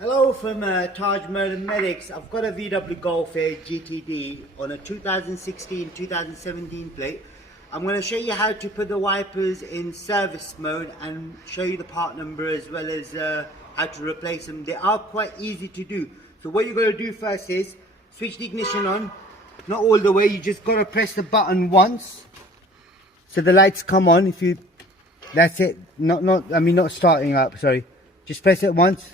Hello from Taj Medics. I've got a VW Golf GTD on a 2016-2017 plate. I'm going to show you how to put the wipers in service mode and show you the part number as well as how to replace them. They are quite easy to do. So what you're going to do first is switch the ignition on. Not all the way, you just got to press the button once so the lights come on. If you, that's it. Not starting up, sorry. Just press it once.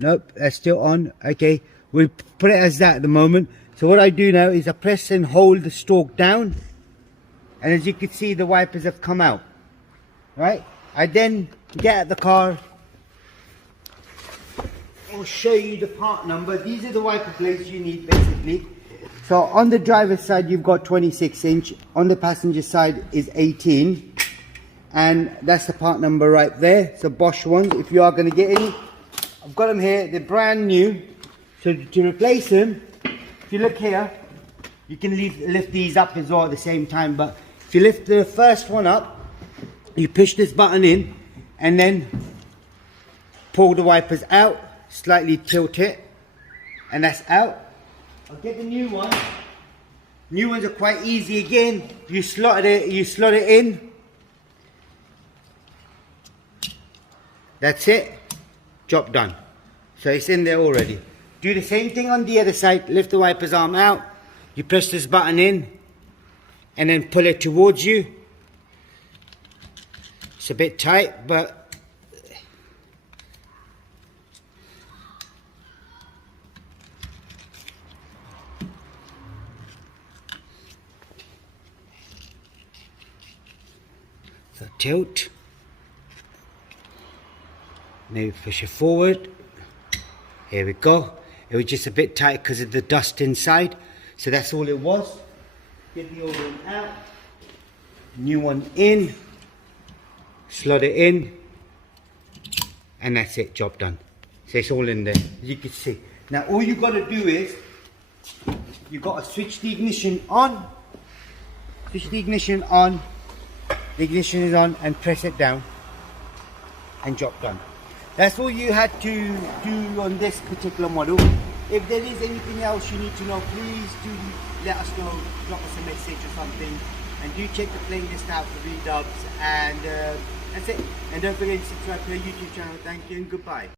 Nope, that's still on. Okay, we'll put it as that at the moment. So what I do now is I press and hold the stalk down, and as you can see, the wipers have come out. Right? I then get out the car. I'll show you the part number. These are the wiper blades you need basically. So on the driver's side you've got 26 inch. On the passenger side is 18. And that's the part number right there. So Bosch ones, if you are going to get any. I've got them here, they're brand new. So to replace them, if you look here, you can lift these up as well at the same time. But if you lift the first one up, you push this button in and then pull the wipers out, slightly tilt it, and that's out. I'll get the new one. New ones are quite easy again. You slot it in. That's it. Job done. So it's in there already. Do the same thing on the other side. Lift the wipers arm out. You press this button in and then pull it towards you. It's a bit tight, but so tilt. Maybe push it forward. Here we go. It was just a bit tight because of the dust inside. So that's all it was. Get the old one out. New one in. Slot it in. And that's it. Job done. So it's all in there. As you can see. Now all you got to do is you got to switch the ignition on. Switch the ignition on. The ignition is on and press it down. And job done. That's all you had to do on this particular model. If there is anything else you need to know, please do let us know, drop us a message or something. And do check the playlist out for redubs. And that's it. And don't forget to subscribe to our YouTube channel. Thank you and goodbye.